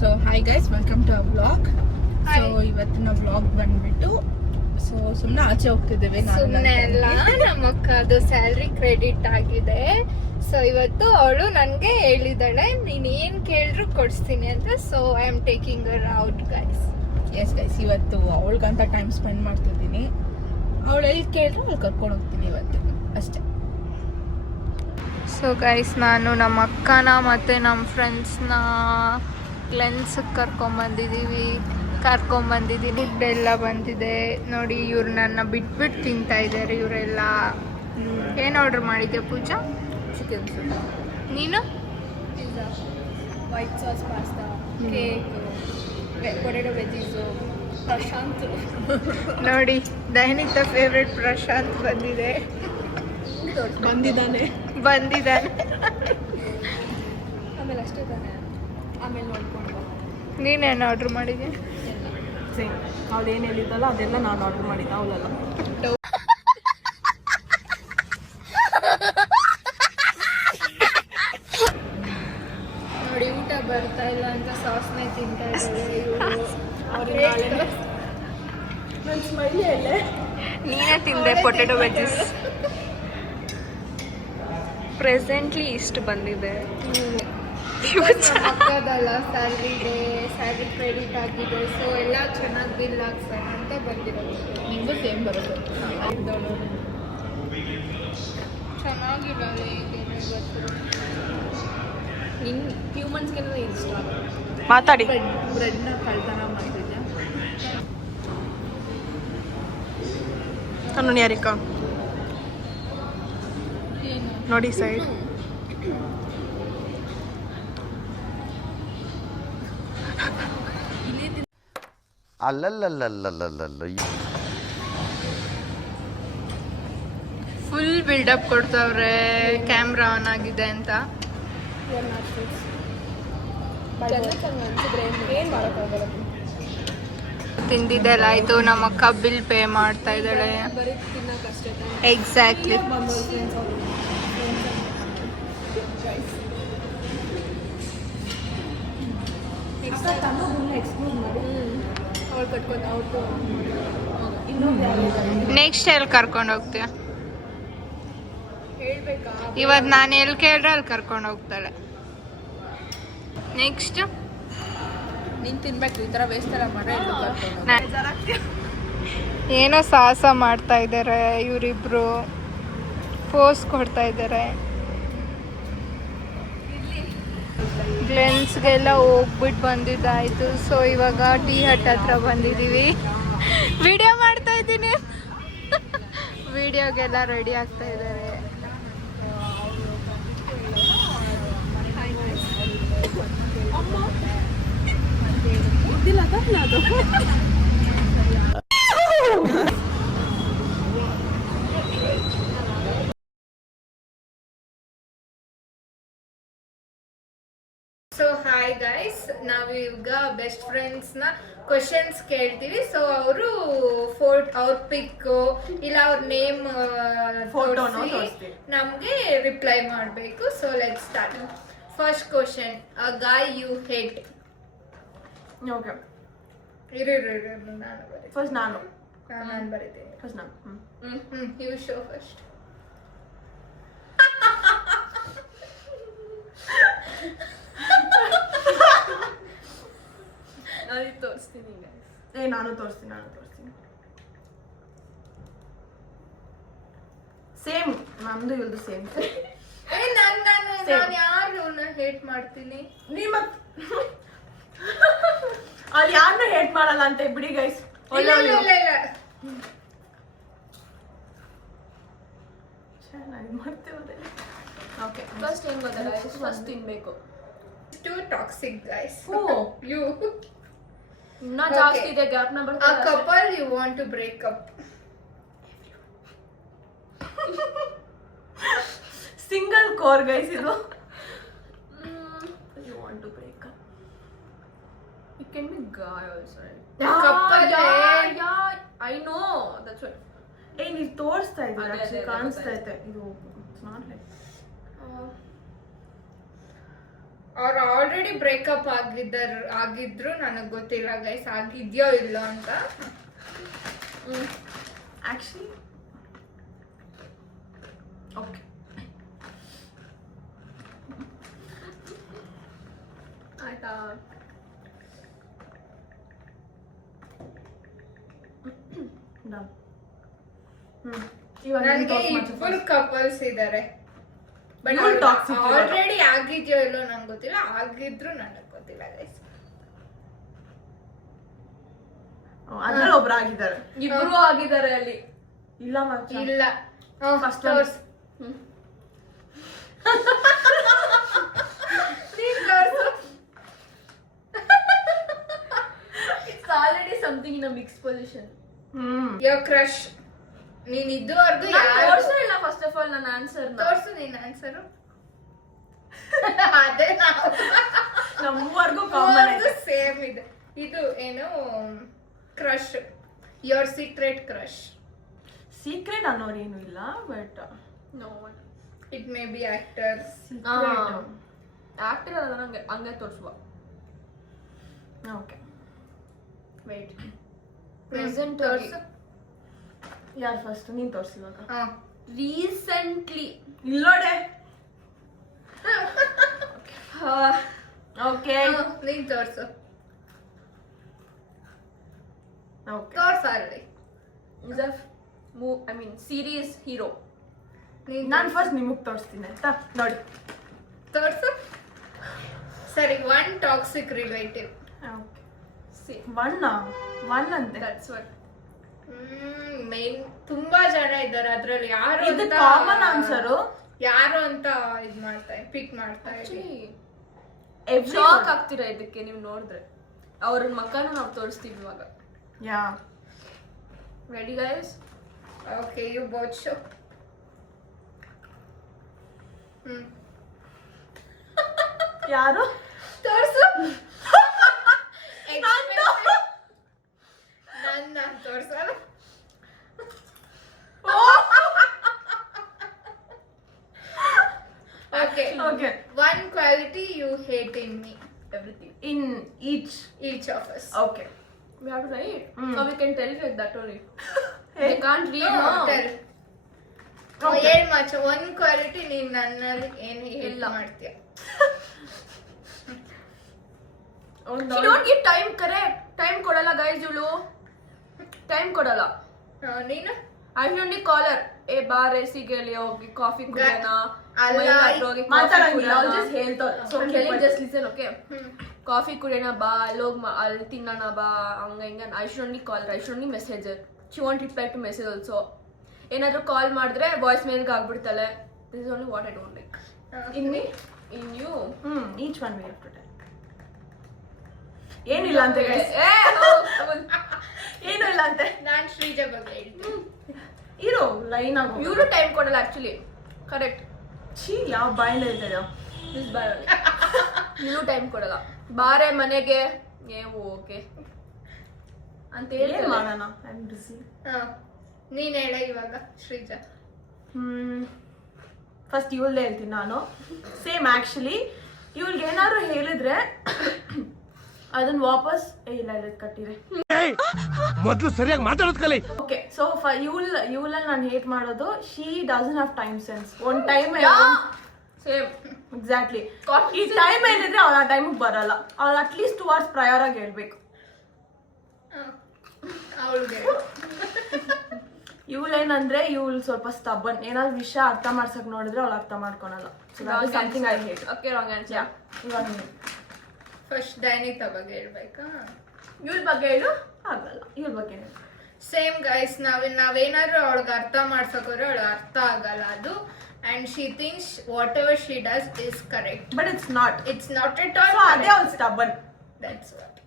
So hi guys, welcome to our vlog. So ಇವತ್ತಿನ vlog ಬಂದ್ಬಿಟ್ಟು so ಸುಮ್ಮನೆ ಆಚೆ ಹೋಗ್ತಿದ್ದೇವೆ. ಸುಮ್ಮನೆ ಅಲ್ಲ, ನಮ್ಮ ಅಕ್ಕದು ಸ್ಯಾಲ್ರಿ ಕ್ರೆಡಿಟ್ ಆಗಿದೆ. ಸೊ ಇವತ್ತು ಅವಳು ನನಗೆ ಹೇಳಿದಾಳೆ, ನೀನ್ ಏನ್ ಕೇಳಿದ್ರು ಕೊಡಿಸ್ತೀನಿ ಅಂತ. So I am taking her out guys. Yes guys, ಇವತ್ತು ಅವಳಿಗಂತ ಟೈಮ್ ಸ್ಪೆಂಡ್ ಮಾಡ್ತಿದ್ದೀನಿ. ಅವಳು ಎಲ್ಲಿ ಕೇಳಿದ್ರು ಅವ್ಳು ಕರ್ಕೊಂಡು ಹೋಗ್ತೀನಿ ಇವತ್ತು ಅಷ್ಟೇ. ಸೊ ಗೈಸ್, ನಾನು ನಮ್ಮ ಅಕ್ಕನ ಮತ್ತು ನಮ್ಮ ಫ್ರೆಂಡ್ಸ್ನ ಲೆನ್ಸ್ಗೆ ಕರ್ಕೊಂಬಂದಿದ್ದೀನಿ. ಫುಡ್ಡೆಲ್ಲ ಬಂದಿದೆ ನೋಡಿ. ಇವ್ರು ನನ್ನ ಬಿಟ್ಬಿಟ್ಟು ತಿಂತಾ ಇದ್ದಾರೆ ಇವರೆಲ್ಲ. ಏನು ಆರ್ಡರ್ ಮಾಡಿದ್ದೆ ಪೂಜಾ? Chicken soup. ನೀನು? Pizza, white sauce pasta, cake, potato veggies, Prashanth ನೋಡಿ, ದೈನಿಕ ಫೇವ್ರೆಟ್ ಪ್ರಶಾಂತ್ ಬಂದಿದ್ದಾನೆ. ಆಮೇಲೆ ಅಷ್ಟೇ ತಾನೆ. ಆಮೇಲೆ ನೋಡ್ಕೊಂಡು ನೀನೇನು ಆರ್ಡ್ರ್ ಮಾಡಿದ್ದೆ? ಸೇಮ್ ಅವಳು ಏನು ಹೇಳಿದ್ದಲ್ಲ ಅದೆಲ್ಲ ನಾನು ಆರ್ಡರ್ ಮಾಡಿದ್ದೆ, ಅವಳಲ್ಲ. ನೋಡಿ, ಊಟ ಬರ್ತಾ ಇಲ್ಲ ಅಂತ ಸಾಸ್ನೇ ತಿಂತಾ ಇದ್ದಾರೆ ಇವರು. ನನ್ನ ಸ್ಮೈಲಿ ಅಲ್ಲೇ ನೀನೇ ತಿಂದೆ ಪೊಟೆಟೊ ವೆಜ್ಜಸ್. ಪ್ರೆಸೆಂಟ್ಲಿ ಇಷ್ಟು ಬಂದಿದೆ. ಅಕ್ಕದಲ್ಲ ಸ್ಯಾಲ್ರಿ ಇದೆ, ಸ್ಯಾಲ್ರಿ ಕ್ರೆಡಿಟ್ ಆಗಿದೆ. ಸೊ ಎಲ್ಲ ಚೆನ್ನಾಗಿ ಬಿಲ್ ಆಗ್ಸೋಣ ಅಂತ ಬಂದಿರೋದು. ನಿಮಗೂ ಸೇಮ್ ಬರುತ್ತೆ. ಚೆನ್ನಾಗಿರಲ್ಲ ಈಗೇನು ಇವತ್ತು. ನಿನ್ನ ಹ್ಯೂಮನ್ಸ್ಗೆ ಇಷ್ಟ. ಮಾತಾಡಿ. ಬ್ರೆಡ್ನ ಕಳ್ತನ ಮಾಡ್ತಿದ್ಯಾ? ನಾನು ಯಾರಿಕಾ ನೋಡಿ ಸೈಡ್. ಅಲ್ಲಲ್ಲಲ್ಲಲ್ಲಲ್ಲಲ್ಲ ಫುಲ್ ಬಿಲ್ಡಪ್ ಕೊಡ್ತಾವ್ರೆ ಕ್ಯಾಮ್ರಾ ಆನ್ ಆಗಿದೆ ಅಂತ. ಏನು ಮಾಡೋಕ್ಕಾಗಲ್ಲ. ತಿಂದಿದ್ದೆಲ್ಲ ಆಯ್ತು. ನಮ್ಮ ಅಕ್ಕ ಬಿಲ್ ಪೇ ಮಾಡ್ತಾ ಇದ್ದಾಳೆ. ಬರೀ ತಿನ್ನೋಕ್ಕಷ್ಟೇ. ಎಕ್ಸಾಕ್ಟ್ಲಿ. ಅವ್ಳು ಕಟ್ಕೊಂಡು ಅವ್ರು ನೆಕ್ಸ್ಟ್ ಎಲ್ಲಿ ಕರ್ಕೊಂಡು ಹೋಗ್ತೀಯ? ಹೇಳ್ಬೇಕಾ? ಇವತ್ತು ನಾನು ಎಲ್ಲಿ ಕೇಳಿದ್ರೆ ಅಲ್ಲಿ ಕರ್ಕೊಂಡು ಹೋಗ್ತಾಳೆ. ನೆಕ್ಸ್ಟ್ ನೀನು ತಿನ್ಬೇಕು. ಈ ಥರ ವೇಸ್ಟ್ ಎಲ್ಲ ಮಾಡ್ರೆ ಏನೋ ಸಾಹಸ ಮಾಡ್ತಾ ಇದ್ದಾರೆ ಇವರಿಬ್ರು. ಪೋಸ್ ಕೊಡ್ತಾ ಇದ್ದಾರೆ. ಗ್ಲೆನ್ಸ್ಗೆಲ್ಲ ಹೋಗ್ಬಿಟ್ಟು ಬಂದಿದ್ದಾಯ್ತು. ಸೊ ಇವಾಗ ಟೀ ಹಟ್ ಹತ್ರ ಬಂದಿದ್ದೀವಿ. ವಿಡಿಯೋ ಮಾಡ್ತಾ ಇದ್ದೀನಿ. ವಿಡಿಯೋಗೆಲ್ಲ ರೆಡಿ ಆಗ್ತಾ ಇದ್ದಾರೆ. ಸೊ ಹಾಯ್ ಗೈಸ್, ನಾವೀಗ ಬೆಸ್ಟ್ ಫ್ರೆಂಡ್ಸ್ನ ಕ್ವಶನ್ಸ್ ಕೇಳ್ತೀವಿ. ಸೊ ಅವರು ಅವ್ರ ಪಿಕ್ ಇಲ್ಲ ಅವ್ರ ನೇಮ್ ನಮಗೆ ರಿಪ್ಲೈ ಮಾಡಬೇಕು. So let's start. First question, a guy you hate. Okay, ಇರು ನಾನು ಬರೀ ಫಸ್ಟ್ ನಾನು ಬರೀತೀನಿ. ಫಸ್ಟ್ ನಾನು ಯು ಶೋ ಫಸ್ಟ್. ನಾನು ತೋರಿಸ್ತೀನಿ. ನಾನು ತೋರಿಸ್ತೀನಿ. ಸೇಮ್ ನಮ್ದು ಇವ್ರದ್ದು ಸೇಮ್. ನಾನು ಯಾರನ್ನ ಹೇಟ್ ಮಾಡ್ತೀನಿ? ಅವ್ರು ಯಾರನ್ನೂ ಹೇಟ್ ಮಾಡಲ್ಲ ಅಂತ ಬಿಡಿ ಗೈಸ್. ಓಕೆ, ಫಸ್ಟ್ ಏನು ಗೊತ್ತಲ್ಲ, ಫಸ್ಟ್ ತಿನ್ಬೇಕು. To toxic guys. ಯು ಇನ್ನ ಜಾಸ್ತಿ ಇದೆ ಗ್ಯಾಪ್ ನ a couple you want to break up. Single core guys ಇದು. You want to break up. It can be guy also, right? Couple I know, that's what. ನೀವು ತೋರಿಸ್ತಾ ಅದೇ, ಇದ್ದೀರಾ, ಅದೇ, ಕಾಣಿಸ್ತಾ ಇದೆ ಇದು. It's not like ಅವ್ರು ಆಲ್ರೆಡಿ ಬ್ರೇಕಪ್ ಆಗಿದ್ರು ನನಗೆ ಗೊತ್ತಿಲ್ಲ ಗೈಸ್ ಆಗಿದ್ಯೋ ಇಲ್ಲೋ ಅಂತ. ಆಕ್ಚುಲಿ ಓಕೆ ಆಯ್ತಾ. ನನಗೆ ಇಬ್ಬರು ಕಪಲ್ಸ್ ಇದ್ದಾರೆ, ಬಟ್ ಇವ್ಳು toxic ಇರೋದು. ಆಲ್ರೆಡಿ ಆಗಿದ್ಯೋ ಇಲ್ಲೋ ನಂಗೆ ಗೊತ್ತಿಲ್ಲ, ಆಗಿದ್ರು ನನಗೆ ಗೊತ್ತಿಲ್ಲ ಗೈಸ್. ಅದ್ರಲ್ಲಿ ಒಬ್ರು ಆಗಿದ್ದಾರೆ, ಇಬ್ರು ಆಗಿದ್ದಾರೆ ಅಲ್ಲಿ. ಇಲ್ಲ ಮಚ್ಚ. ಇಲ್ಲ First ತೋರ್ಸ್. one. ನೀನ್ ತೋರ್ಸು. It's already something in a mixed position. Your crush. ನೀನ್ ಇದುವರೆಗೂ ಯಾರು ತೋರ್ಸೇ ಇಲ್ಲ ಫಸ್ಟ್ ಆಫ್ ಆಲ್ ನನ್ನ ಆನ್ಸರ್. ತೋರ್ಸು ನಿನ್ನ ಆನ್ಸರು. ಅದೇ ನಾವು ನಮ್ಮವರೆಗೂ ಕಾಮನ್ ಇದೆ. ಸೇಮ್ ಇದೆ. ಇದು ಏನು crush, your secret crush. Secret ಅನ್ನೋರು ಏನು ಇಲ್ಲ, but no it may be actors. Actor ಅದ ನಂಗೆ ಹಂಗೆ ತೋರಿಸುವ. ಓಕೆ ವೇಟ್ ಪ್ರೆಸೆಂಟ್ ತೋರ್ಸು. ಯಾರು ಫಸ್ಟ್? ನೀನ್ ತೋರ್ಸಿ ಇವಾಗ. ರೀಸೆಂಟ್ಲಿ ಇಲ್ಲೋಡೆ. ಓಕೆ ನೀನ್ ತೋರ್ಸು. ಓಕೆ ತೋರ್ಸಲ್ಲಿ. Is a I mean series hero. ನಾನು ಫಸ್ಟ್ ನಿಮಗೆ ತೋರಿಸ್ತೀನಿ ಆಯ್ತಾ? ನೋಡಿ ತೋರ್ಸು. ಸರಿ, one toxic relative. Okay one ಅಂತೆ. That's what. ಮೇನ್ ತುಂಬಾ ಜನ ಇದ್ದಾರೆ ಅದ್ರಲ್ಲಿ, ಯಾರು ಇದು ಅಂತ ಕಾಮನ್ ಆನ್ಸರು. ಯಾರು ಅಂತ ಇದ್ ಮಾಡ್ತಾ ಪಿಕ್ ಮಾಡ್ತಾ ಇದ್ದೀನಿ. ಶಾಕ್ ಆಗ್ತೀರಾ ಇದಕ್ಕೆ ನೀವು ನೋಡಿದ್ರೆ. ಅವ್ರ ಮಕ್ಕಳನ್ನು ನಾವು ತೋರಿಸ್ತೀವಿ ಇವಾಗ. Yeah ready guys? Okay, you both show. ಯಾರು? ತೋರ್ಸು. ನನ್ನ ತೋರ್ಸಲ್ಲ. Okay. Okay. One quality you hate in me. Everything. In each. Each of us. Okay. We have to write. Mm. So we can tell it like that only. Hey. They can't read. No, No. tell. Okay. ಹೇಳ್ ಮಚ್ಚ, one quality ನೀನ್ ನನ್ನಲ್ಲಿ ಏನು hate ಇಲ್ಲ. ಮಾಡ್ತೀಯ? She don't give time, correct? Time ಕೊಡಲ್ಲ guys ಇವಳು. Time ಕೊಡಲ್ಲ. ನೀನು? I should only call her. ಏ ಬಾ ರೇಸಿಗೆ ಹೋಗಿ ಕಾಫಿ ಕುಡಿಯೋಣ. ಅಲ್ಲ, ಮಾತಾಡಂಗಿಲ್ಲ, ಅವ್ಳು just ಹೇಳ್ತಾಳೆ. So Okay, Kelly but- just listen, okay? Coffee ಕುಡಿಯೋಣ ಬಾ, ಅಲ್ಲಿ ತಿನ್ನೋಣ ಬಾ, ಹಂಗ ಹಿಂಗ. I should only call her. I should only message her. She won't reply to message also. ಏನಾದ್ರೂ ಕಾಲ್ ಮಾಡಿದ್ರೆ voice ಮೇಲ್ಗೆ ಆಗ್ಬಿಡ್ತಾಳೆ. This is only what I don't like. In me? In you. Each one we have to tell. ಏನಿಲ್ಲ ಅಂತ guys. ಏ ಹೌದು. ಏನು ಇಲ್ಲ ಅಂತೆ. ನಾನ್ ಶ್ರೀಜಾ ಬಗ್ಗೆ ಹೇಳ್ತೀನಿ. ಇರೋ ಲೈನ್ ಆಗು. ಇವರು ಟೈಮ್ ಕೊಡಲ್ಲ ಆಕ್ಚುಲಿ. ಕರೆಕ್ಟ್. ಛೀ, ಯಾವ ಬಾಯಿಂದ ಇದ್ದಾರೋ. ದಿಸ್ ಬಾಯ್ ಇವರು ಟೈಮ್ ಕೊಡಲ್ಲ. ಬಾರೆ ಮನೆಗೆ ಏ ಓಕೆ ಅಂತ ಏನ್ ಹೇಳ್ತಾರೆ. ಮಾಡೋಣ? I am busy. ನೀನ್ ಹೇಳ ಇವಾಗ ಶ್ರೀಜಾ. ಫಸ್ಟ್ ಇವಳದೇ ಹೇಳ್ತೀನಿ ನಾನು. ಸೇಮ್ ಆಕ್ಚುಲಿ ಇವಳಿಗೆ ಏನಾದ್ರು ಹೇಳಿದ್ರೆ ಅದನ್ನ ವಾಪಸ್ ಇಲ್ಲ ಕಟ್ಟಿರೆ. ಮೊದಲು ಸರಿಯಾಗಿ ಮಾತಾಡೋದು ಕಲಿ. ಓಕೆ, ಸೊ ಇವಳಲ್ಲಿ ನಾನು ಹೇಟ್ ಮಾಡೋದು, she doesn't have time sense. One time same exactly ಈ ಟೈಮ್ ಏನಿದ್ರೆ ಅವ್ಳು ಆ ಟೈಮಿಗೆ ಬರಲ್ಲ. ಅವ್ಳು ಅಟ್ಲೀಸ್ಟ್ 2 hours ಪ್ರಯರ್ ಆಗಿ ಹೇಳ್ಬೇಕು. ಅವಳಿಗೆ ಇವಳೇನಂದ್ರೆ ಇವಳು ಸ್ವಲ್ಪ ಸ್ಟಬನ್. ಏನಾದ್ರು ವಿಷಯ ಅರ್ಥ ಮಾಡ್ಸಕ್ ನೋಡಿದ್ರೆ ಅವ್ಳು ಅರ್ಥ ಮಾಡ್ಕೊಳಲ್ಲ. So that is something I hate. Okay wrong answer. ಇವಾಗ ನೀವು ಫಸ್ಟ್ ದೈನಿಕ ಬಗ್ಗೆ ಹೇಳ್ಬೇಕಾ? ಇವ್ರ ಬಗ್ಗೆ ಹೇಳು. ಆಗಲ್ಲ. ಇವ್ರ ಬಗ್ಗೆ ಸೇಮ್ ಗೈಸ್, ನಾವೇನಾದ್ರೂ ಅವಳಿಗೆ ಅರ್ಥ ಮಾಡ್ಸಕೋದ್ರೆ ಅವಳು ಅರ್ಥ ಆಗಲ್ಲ ಅದು. And she thinks what ever she does is correct, but it's not. It's not at all. So ಅದೇ ಅವ್ಳು ಸ್ಟಬನ್. That's what.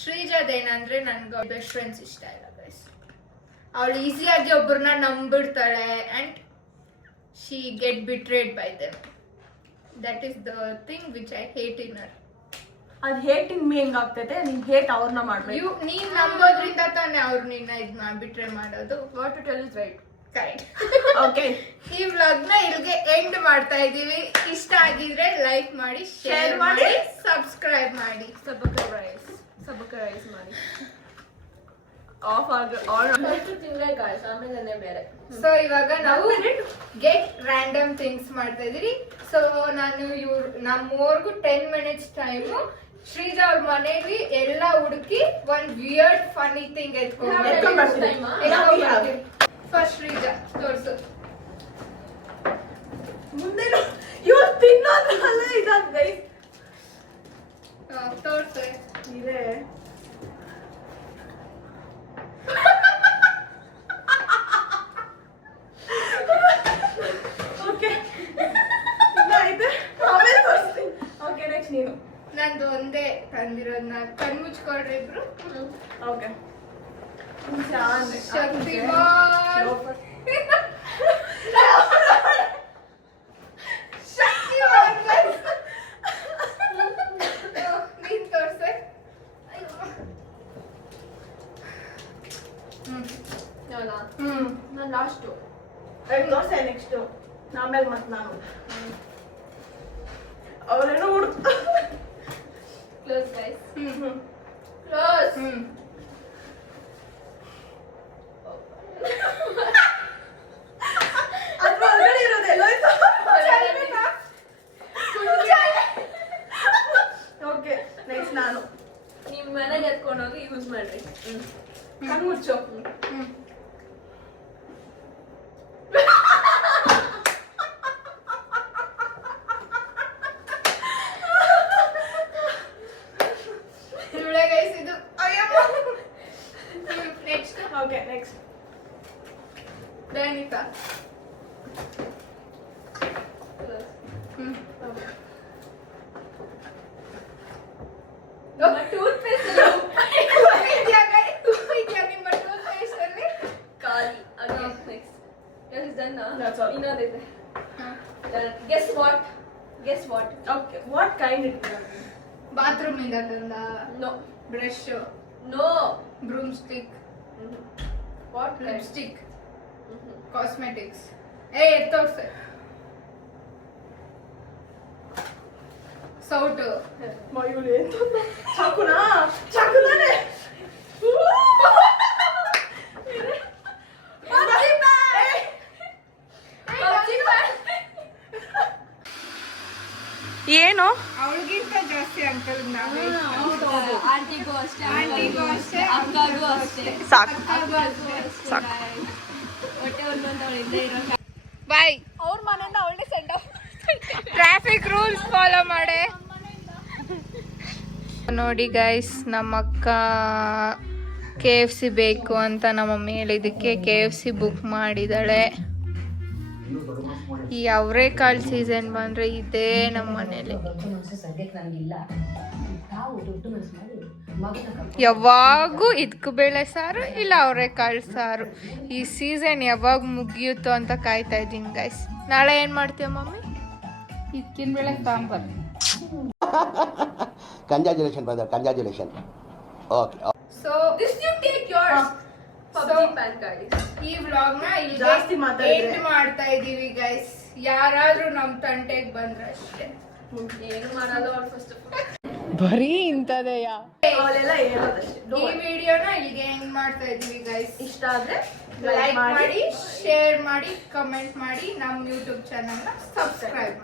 ಶ್ರೀಜಾದೇನಂದ್ರೆ ನನ್ಗೆ ಬೆಸ್ಟ್ ಫ್ರೆಂಡ್ಸ್ ಇಷ್ಟ ಇಲ್ಲ ಗೈಸ್. ಅವಳು ಈಸಿಯಾಗಿ ಒಬ್ಬರನ್ನ ನಂಬಿಡ್ತಾಳೆ and she get betrayed by them. That is the thing which I hate in her. ಅದ್ ಹೇಟಿಂಗ್ ಮೀ ಹೆಂಗ್ ಆಗ್ತೈತೆ, ನೀನ್ ಹೇಟ್ ಅವ್ರನ್ನ ಮಾಡ್ಬೇಕು. ನೀನ್ ನಂಬೋದ್ರಿಂದ ತಾನೇ ಅವ್ರು ನಿನ್ನ ಇದ್ ಬಿಟ್ರೆ ಮಾಡೋದು. What to tell is right. Correct. Okay ಈ ವ್ಲಾಗ್ ನ ಇಲ್ಲಿಗೆ ಎಂಡ್ ಮಾಡ್ತಾ ಇದೀವಿ. ಇಷ್ಟ ಆಗಿದ್ರೆ ಲೈಕ್ ಮಾಡಿ, ಶೇರ್ ಮಾಡಿ, ಸಬ್ಸ್ಕ್ರೈಬ್ ಮಾಡಿ. ಸಬ್ಸ್ಕ್ರೈಬ್ ಮಾಡಿ ಆಫ್ ಆನ್ ತಿಂಗಳ ಗಾಯ್ಸ್ ಆಮೇಲೆ ಬೇರೆ. ಸೊ ಇವಾಗ ನಾವು ಗೆಟ್ ರ್ಯಾಂಡಮ್ ಥಿಂಗ್ಸ್ ಮಾಡ್ತಾ ಇದೀವಿ. ಸೊ ನಾನು ನಮ್ಮವರೆಗೂ 10 minutes ಟೈಮು ಶ್ರೀಜಾ ಅವ್ರ ಮನೇಲಿ ಎಲ್ಲ ಹುಡುಕಿ ಒಂದ್ ವಿಯರ್ಡ್ ಫನಿ ಥಿಂಗ್ ಎತ್ಕೊಂಡ್ಬರ್ತೀನಿ. ಫಸ್ಟ್ ಶ್ರೀಜಾ ತೋರ್ಸು. ಮುಂದೆ ಇವ್ರು ತಿನ್ನೋದಲ್ಲ ಇದಾದ ಗೈಸ್. ತೋರ್ಸು. ಇದೆ ಓಕೆ ಇದೆ ಆಮೇಲೆ ತೋರಿಸ್ತೀನಿ. ಓಕೆ ನೆಕ್ಸ್ಟ್ ನೀನು. ನಂದು ಒಂದೇ ತಂದಿರೋದ್ನ ಕಣ್ ಮುಚ್ಕೊಳ್ರಿ ಇಬ್ರು. ಓಕೆ ಶಕ್ತಿಮಾನ್. ಶಕ್ತಿಮಾನ್ guys. ನೀನ್ ತೋರ್ಸೆ. ನಾನು ಲಾಸ್ಟು ತೋರ್ಸೆ ನೆಕ್ಸ್ಟ್ ಆಮೇಲೆ ಮತ್ತೆ ನಾನು ಅವರೇನೋ ಹುಡುಕ್ ಕ್ಲೋಸ್ ಗೈಸ್ ಕ್ಲೋಸ್. ಅದ್ರ ಒಳಗಡೆ ಇರೋದೆಲ್ಲ ಓಕೆ ನೆಕ್ಸ್ಟ್ ನಾನು. ನಿಮ್ಮ ಮನೆಗೆ ಎತ್ಕೊಂಡೋಗಿ ಯೂಸ್ ಮಾಡ್ರಿ. ಕಣ್ಣು ಮುಚ್ಚು. ಇವಳೆ ಗೈಸ್ ಇದು. ಅಯ್ಯಮ್ಮ. Next okay next Dayanita. Toothpaste ನಿಮ್ಮ ಟೂತ್ಪೇಸ್ಟ್ ಅಲ್ಲಿ ಖಾಲಿ. Next done. That's all. ಇನ್ನೊಂದಿದೆ. Guess what. Okay what kind it bathroom ಇಂದ ತಂದ no brush, no broom stick, what lipstick, cosmetics. ತೋರ್ಸೆ. ಸೌಟು, ಮಯೂಲಿ ಚಾಕುನಾ ಚಾಕುನಾನೆ ಏನು ಅವಳಿಗಿಂತ ಜಾಸ್ತಿ ಅಂಕಲ್ ನಾವೇ. ಆಂಟಿಗೂ ಅಷ್ಟೇ, ಆಂಟಿಗೂ ಅಷ್ಟೇ, ಅಕ್ಕಗೂ ಅಷ್ಟೇ, ಸಾಕು ಅಕ್ಕಗೂ ಅಷ್ಟೇ. ಸಾಕು. ಹೊಟ್ಟೆ ಒಂದೊಂದು ಇದ್ದೇ ಇರೋ. ಬಾಯ್. ಅವ್ರ ಮನೆಯಿಂದ ಅವಳೇ send off. Traffic rules follow ಮಾಡೆ. ನೋಡಿ ಗೈಸ್, ನಮ್ಮ ಅಕ್ಕ KFC ಬೇಕು ಅಂತ ನಮ್ಮ ಮಮ್ಮಿ ಹೇಳಿದ್ದಕ್ಕೆ KFC ಬುಕ್ ಮಾಡಿದ್ದಾಳೆ. ಈ ಅವರೆಕಾಳು ಸೀಸನ್ ಬಂದರೆ ಇದೇ ನಮ್ಮ ಮನೇಲಿ ಯಾವಾಗೂ ಇದಕ್ಕೂ ಬೇಳೆ ಸಾರು ಇಲ್ಲ ಅವರೆಕಾಳು ಸಾರು. ಈ ಸೀಸನ್ ಯಾವಾಗ ಮುಗಿಯುತ್ತೋ ಅಂತ ಕಾಯ್ತಾ ಇದ್ದೀನಿ ಗೈಸ್. ನಾಳೆ ಏನು ಮಾಡ್ತೀಯ ಮಮ್ಮಿ? ಇದಕ್ಕಿನ ಬೆಳಗ್ಗೆ sambar. Congratulation brother, congratulation. Okay so This you take yours. PUBG pan card. ಈ ವ್ಲಾಗ್ ನ ಜಾಸ್ತಿ ಮಾತಾಡಿದ್ರೆ. ಎಂಡ್ ಮಾಡ್ತಾ ಇದೀವಿ ಗೈಸ್. ಯಾರಾದ್ರೂ ನಮ್ ತಂಟೆಗೆ ಬಂದ್ರೆ ಅಷ್ಟೇ. ಏನು ಮಾಡಲ್ಲ ಅವ್ರು ಫಸ್ಟ್ ಆಫ್ ಆಲ್. ಬರೀ ಇಂಥದೆಯಾ? ಅವಳೆಲ್ಲ ಹೇಳೋದಷ್ಟೇ. ಈ ವಿಡಿಯೋನ ಇಲ್ಲಿಗೆ ಎಂಡ್ ಮಾಡ್ತಾ ಇದೀವಿ ಗೈಸ್. ಇಷ್ಟ ಆದ್ರೆ ಲೈಕ್ ಮಾಡಿ, ಶೇರ್ ಮಾಡಿ, ಕಮೆಂಟ್ ಮಾಡಿ, ನಮ್ಮ ಯೂಟ್ಯೂಬ್ ಚಾನಲ್ ನ ಸಬ್ಸ್ಕ್ರೈಬ್ ಮಾಡಿ.